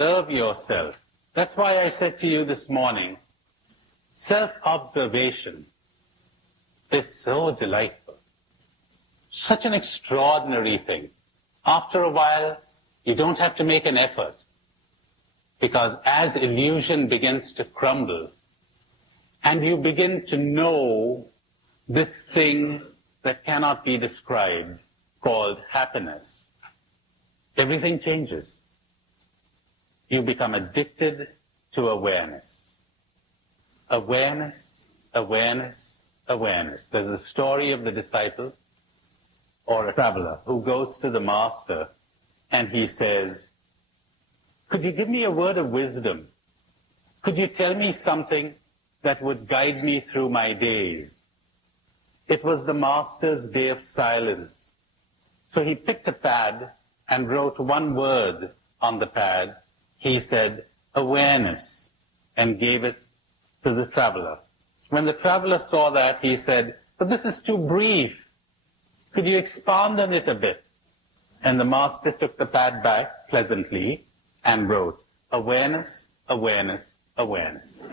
observe yourself. That's why I said to you this morning, self-observation is so delightful. Such an extraordinary thing. After a while, you don't have to make an effort. Because as illusion begins to crumble, and you begin to know this thing that cannot be described, called happiness, everything changes. You become addicted to awareness. Awareness, awareness, awareness. There's a story of the disciple or a traveler who goes to the master and he says, could you give me a word of wisdom? Could you tell me something that would guide me through my days? It was the master's day of silence. So he picked a pad and wrote one word on the pad. He said, awareness, and gave it to the traveler. When the traveler saw that, he said, but this is too brief. Could you expand on it a bit? And the master took the pad back pleasantly and wrote, awareness, awareness, awareness.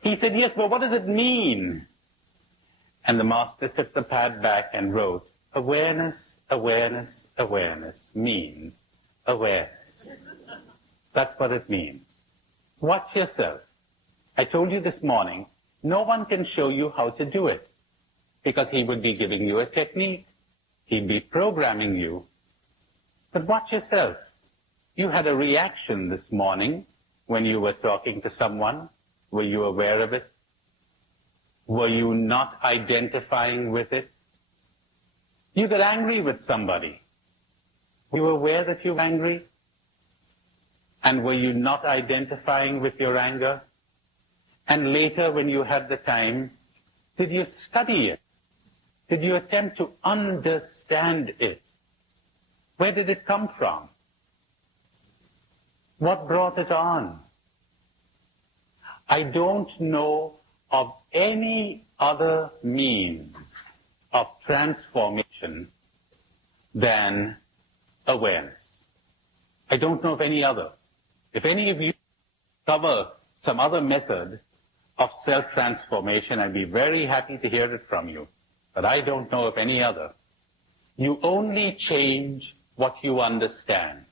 He said, yes, but what does it mean? And the master took the pad back and wrote, awareness, awareness, awareness means awareness. That's what it means. Watch yourself. I told you this morning, no one can show you how to do it, because he would be giving you a technique. He'd be programming you. But watch yourself. You had a reaction this morning when you were talking to someone. Were you aware of it? Were you not identifying with it? You got angry with somebody. Were you aware that you were angry? And were you not identifying with your anger? And later, when you had the time, did you study it? Did you attempt to understand it? Where did it come from? What brought it on? I don't know of any other means of transformation than awareness. I don't know of any other. If any of you cover some other method of self-transformation, I'd be very happy to hear it from you. But I don't know of any other. You only change what you understand.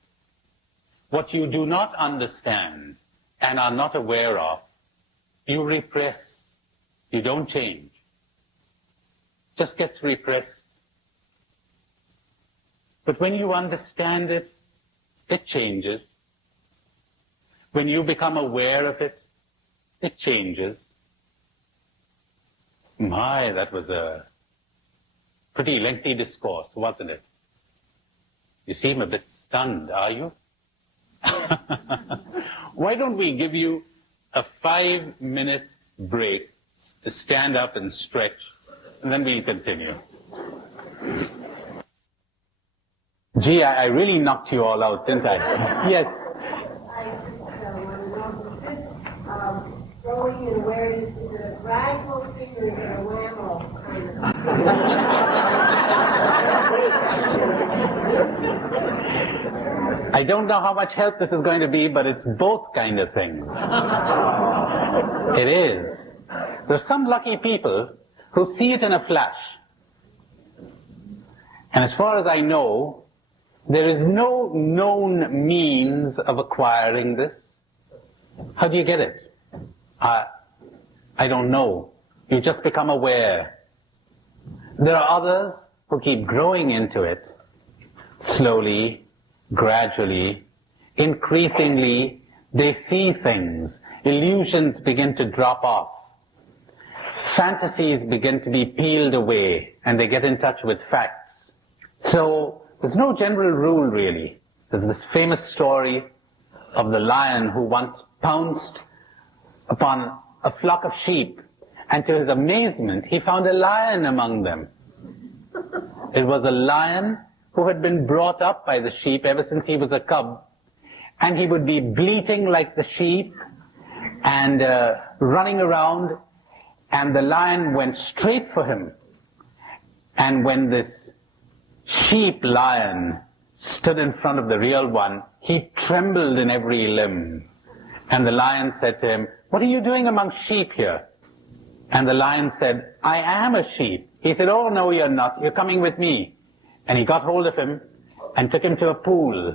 What you do not understand and are not aware of, you repress. You don't change. Just gets repressed. But when you understand it, it changes. When you become aware of it, it changes. My, that was a pretty lengthy discourse, wasn't it? You seem a bit stunned, are you? Why don't we give you a 5-minute break to stand up and stretch, and then we'll continue. Gee, I really knocked you all out, didn't I? Yes. I just want to know, growing in awareness is a gradual thing or is it a whammo kind of? I don't know how much help this is going to be, but it's both kind of things. It is. There's some lucky people who see it in a flash. And as far as I know, there is no known means of acquiring this. How do you get it? I don't know. You just become aware. There are others who keep growing into it, slowly, gradually, increasingly. They see things. Illusions begin to drop off. Fantasies begin to be peeled away, and they get in touch with facts. So there's no general rule, really. There's this famous story of the lion who once pounced upon a flock of sheep, and to his amazement, he found a lion among them. It was a lion who had been brought up by the sheep ever since he was a cub, and he would be bleating like the sheep and running around, and the lion went straight for him. And when this sheep lion stood in front of the real one, he trembled in every limb. And the lion said to him, "What are you doing among sheep here?" And the lion said, "I am a sheep." He said, "Oh, no, you're not. You're coming with me." And he got hold of him and took him to a pool.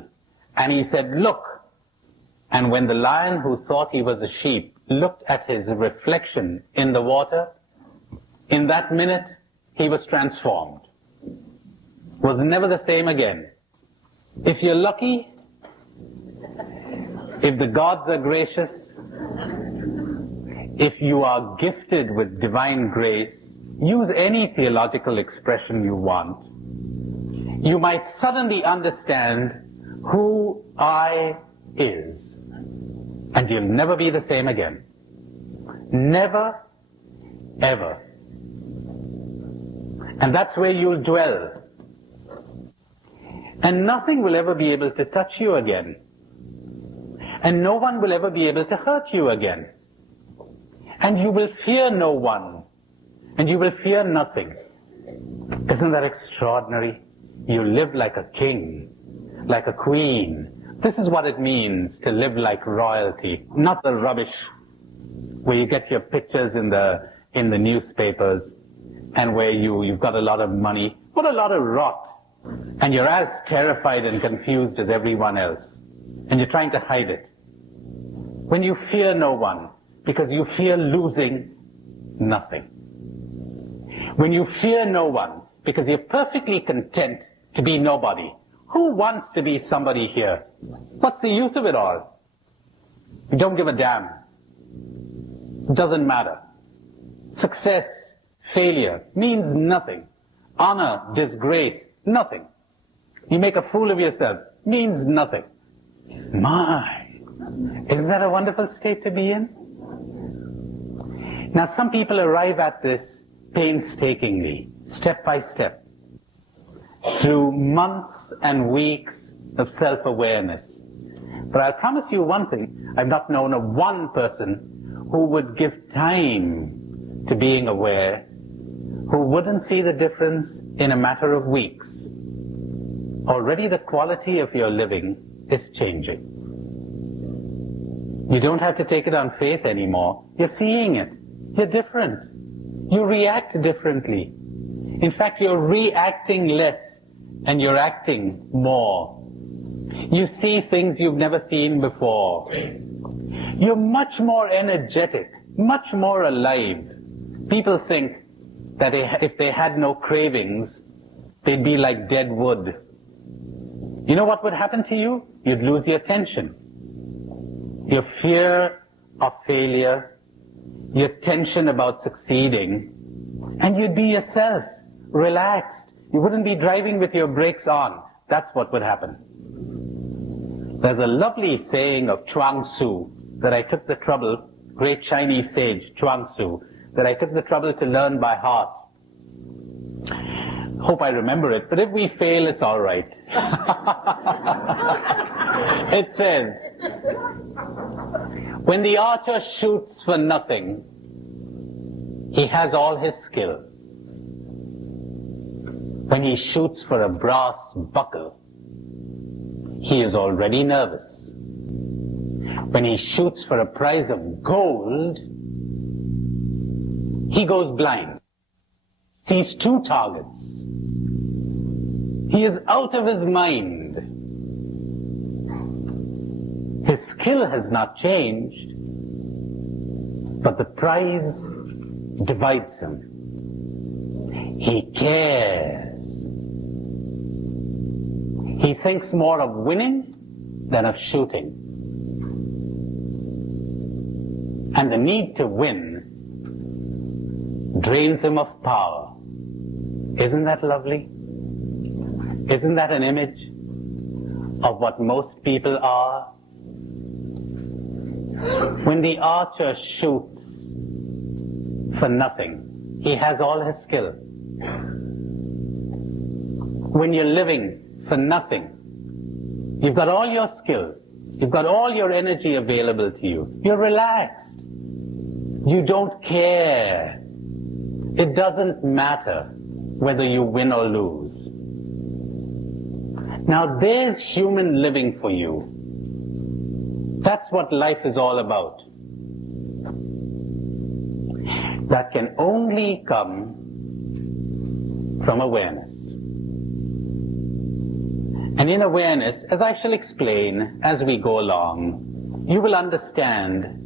And he said, "Look." And when the lion, who thought he was a sheep, looked at his reflection in the water, in that minute, he was transformed. Was never the same again. If you're lucky, if the gods are gracious, if you are gifted with divine grace, use any theological expression you want, you might suddenly understand who I is. And you'll never be the same again. Never, ever. And that's where you'll dwell. And nothing will ever be able to touch you again. And no one will ever be able to hurt you again. And you will fear no one. And you will fear nothing. Isn't that extraordinary? You live like a king, like a queen. This is what it means to live like royalty, not the rubbish where you get your pictures in the newspapers and where you've got a lot of money. What a lot of rot. And you're as terrified and confused as everyone else. And you're trying to hide it. When you fear no one, because you fear losing nothing. When you fear no one, because you're perfectly content to be nobody. Who wants to be somebody here? What's the use of it all? You don't give a damn. It doesn't matter. Success, failure means nothing. Honor, disgrace, nothing. You make a fool of yourself, means nothing. My, isn't that a wonderful state to be in? Now some people arrive at this painstakingly, step by step, through months and weeks of self-awareness. But I'll promise you one thing, I've not known of one person who would give time to being aware, who wouldn't see the difference in a matter of weeks. Already the quality of your living is changing. You don't have to take it on faith anymore. You're seeing it. You're different. You react differently. In fact, you're reacting less and you're acting more. You see things you've never seen before. You're much more energetic, much more alive. People think that if they had no cravings, they'd be like dead wood. You know what would happen to you? You'd lose your tension. Your fear of failure, your tension about succeeding, and you'd be yourself, relaxed. You wouldn't be driving with your brakes on. That's what would happen. There's a lovely saying of Chuang Tzu that I took the trouble, great Chinese sage Chuang Tzu, that I took the trouble to learn by heart. Hope I remember it, but if we fail, it's all right. It says, when the archer shoots for nothing, he has all his skill. When he shoots for a brass buckle, he is already nervous. When he shoots for a prize of gold, he goes blind, sees two targets. He is out of his mind. His skill has not changed, but the prize divides him. He cares. He thinks more of winning than of shooting. And the need to win drains him of power. Isn't that lovely? Isn't that an image of what most people are? When the archer shoots for nothing, he has all his skill. When you're living for nothing, you've got all your skill, you've got all your energy available to you, you're relaxed, you don't care. It doesn't matter whether you win or lose. Now there's human living for you. That's what life is all about. That can only come from awareness. And in awareness, as I shall explain as we go along, you will understand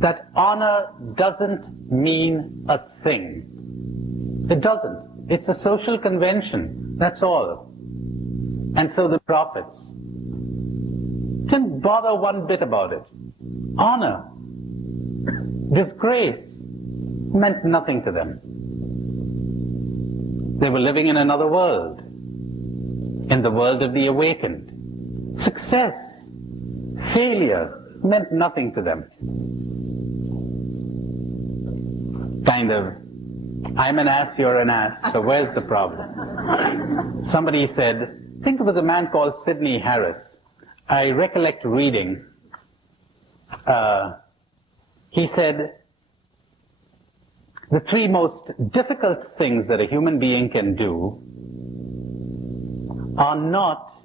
that honor doesn't mean a thing. It doesn't. It's a social convention. That's all. And so the prophets didn't bother one bit about it. Honor, disgrace meant nothing to them. They were living in another world, in the world of the awakened. Success, failure meant nothing to them. Kind of, I'm an ass, you're an ass, so where's the problem? Somebody said, I think it was a man called Sidney Harris. I recollect reading, he said, the three most difficult things that a human being can do are not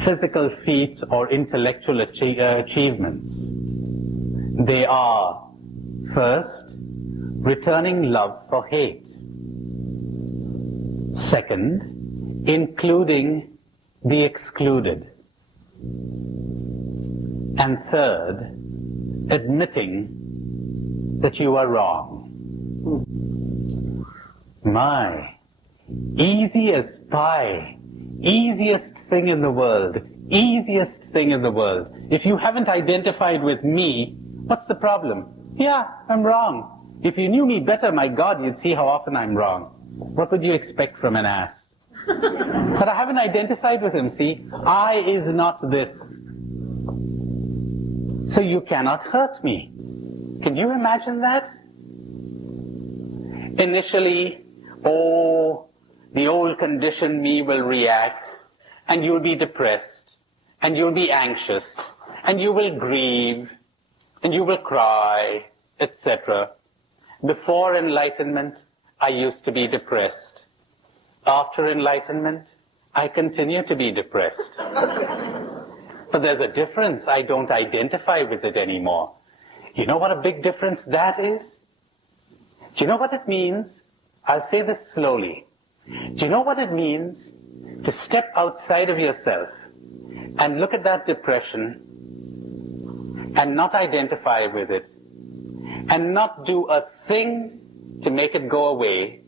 physical feats or intellectual achievements. They are, first, returning love for hate. Second, including the excluded. And third, admitting that you are wrong. My, easy as pie, easiest thing in the world, easiest thing in the world. If you haven't identified with me, what's the problem? Yeah, I'm wrong. If you knew me better, my God, you'd see how often I'm wrong. What would you expect from an ass? But I haven't identified with him, see? I is not this. So you cannot hurt me. Can you imagine that? Initially, oh, the old conditioned me will react, and you'll be depressed, and you'll be anxious, and you will grieve, and you will cry, etc. Before enlightenment, I used to be depressed. After enlightenment, I continue to be depressed. But there's a difference. I don't identify with it anymore. You know what a big difference that is? Do you know what it means? I'll say this slowly. Do you know what it means to step outside of yourself and look at that depression and not identify with it and not do a thing to make it go away,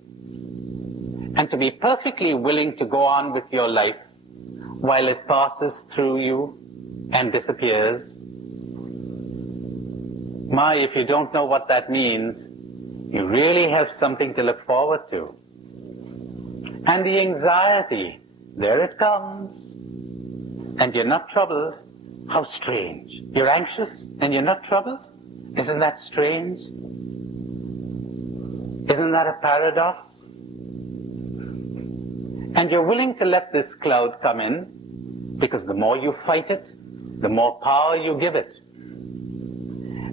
and to be perfectly willing to go on with your life while it passes through you and disappears? My, if you don't know what that means, you really have something to look forward to. And the anxiety, there it comes. And you're not troubled. How strange. You're anxious and you're not troubled? Isn't that strange? Isn't that a paradox? And you're willing to let this cloud come in, because the more you fight it, the more power you give it.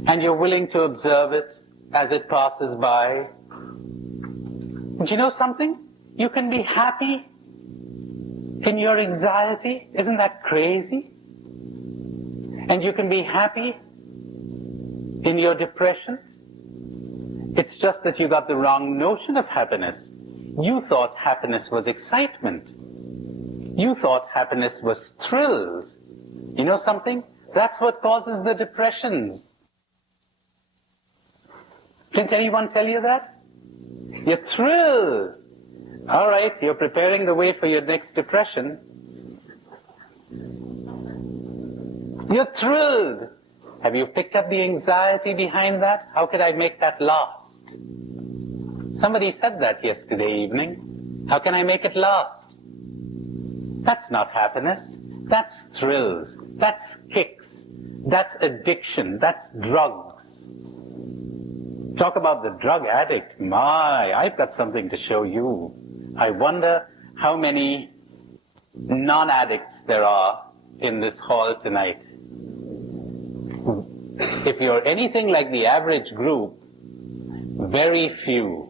And you're willing to observe it as it passes by. Do you know something? You can be happy in your anxiety. Isn't that crazy? And you can be happy in your depression. It's just that you got the wrong notion of happiness. You thought happiness was excitement. You thought happiness was thrills. You know something? That's what causes the depressions. Didn't anyone tell you that? You're thrilled. All right, you're preparing the way for your next depression. You're thrilled. Have you picked up the anxiety behind that? How could I make that last? Somebody said that yesterday evening. How can I make it last? That's not happiness. That's thrills. That's kicks. That's addiction. That's drugs. Talk about the drug addict. My, I've got something to show you. I wonder how many non-addicts there are in this hall tonight. If you're anything like the average group, very few.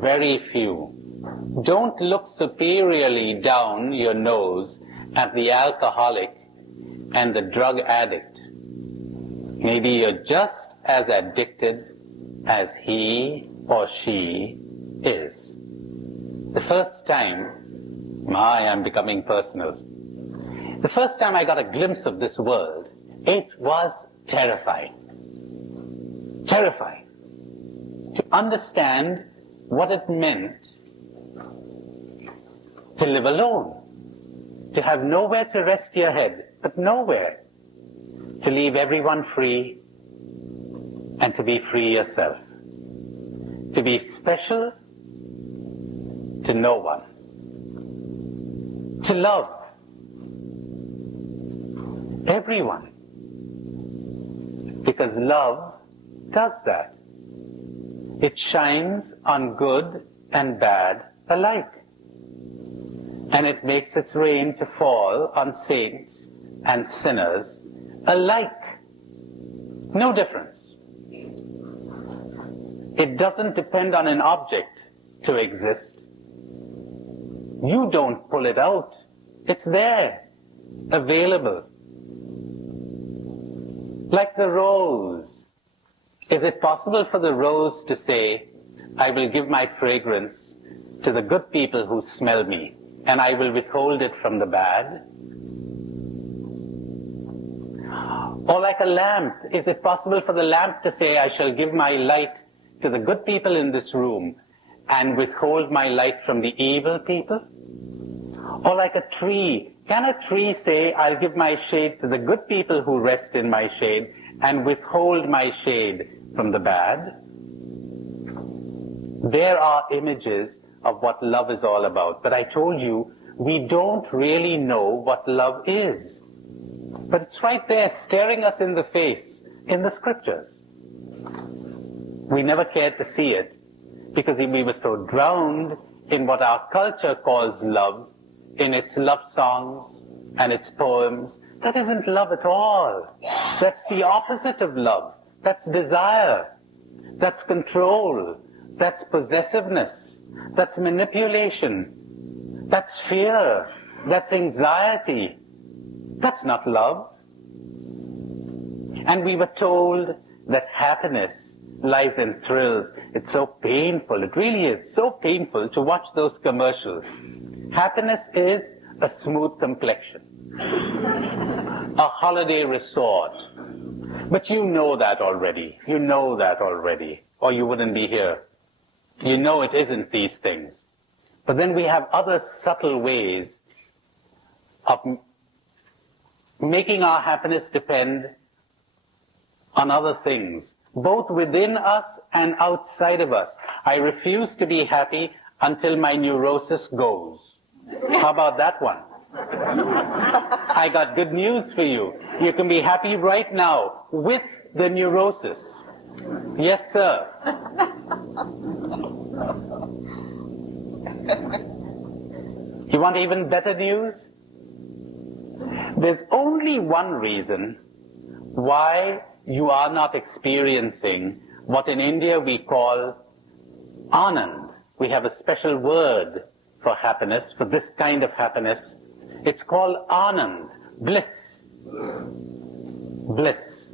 Very few. Don't look superiorly down your nose at the alcoholic and the drug addict. Maybe you're just as addicted as he or she is. The first time, I'm becoming personal. The first time I got a glimpse of this world, it was terrifying. Terrifying. To understand what it meant to live alone, to have nowhere to rest your head, but nowhere, to leave everyone free and to be free yourself, to be special to no one, to love everyone, because love does that. It shines on good and bad alike, and it makes its rain to fall on saints and sinners alike. No difference. It doesn't depend on an object to exist. You don't pull it out. It's there, available. Like the rose. Is it possible for the rose to say, I will give my fragrance to the good people who smell me, and I will withhold it from the bad? Or like a lamp, is it possible for the lamp to say, I shall give my light to the good people in this room and withhold my light from the evil people? Or like a tree, can a tree say, I'll give my shade to the good people who rest in my shade and withhold my shade from the bad? There are images of what love is all about, but I told you, we don't really know what love is. But it's right there, staring us in the face, in the scriptures. We never cared to see it, because we were so drowned in what our culture calls love, in its love songs and its poems. That isn't love at all. That's the opposite of love. That's desire. That's control. That's possessiveness. That's manipulation. That's fear. That's anxiety. That's not love. And we were told that happiness lies in thrills. It's so painful. It really is so painful to watch those commercials. Happiness is a smooth complexion, a holiday resort. But you know that already. You know that already, or you wouldn't be here. You know it isn't these things. But then we have other subtle ways of making our happiness depend on other things, both within us and outside of us. I refuse to be happy until my neurosis goes. How about that one? I got good news for you. You can be happy right now with the neurosis. Yes, sir. You want even better news? There's only one reason why you are not experiencing what in India we call anand. We have a special word for happiness, for this kind of happiness. It's called anand, bliss. Bliss.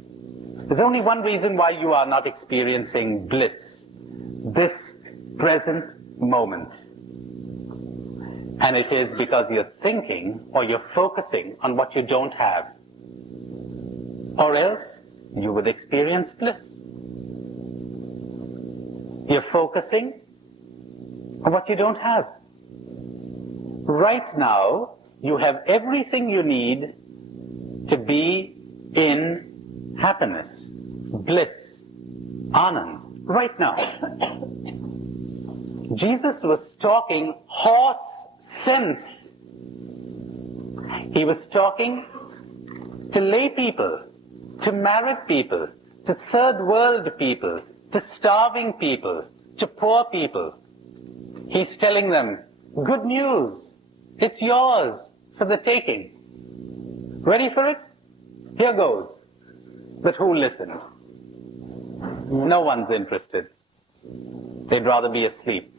There's only one reason why you are not experiencing bliss, this present moment. And it is because you're thinking or you're focusing on what you don't have. Or else you would experience bliss. You're focusing on what you don't have. Right now, you have everything you need to be in happiness, bliss, anand, right now. Jesus was talking horse sense. He was talking to lay people, to married people, to third world people, to starving people, to poor people. He's telling them, good news, it's yours for the taking. Ready for it? Here goes. But who listened? No one's interested. They'd rather be asleep.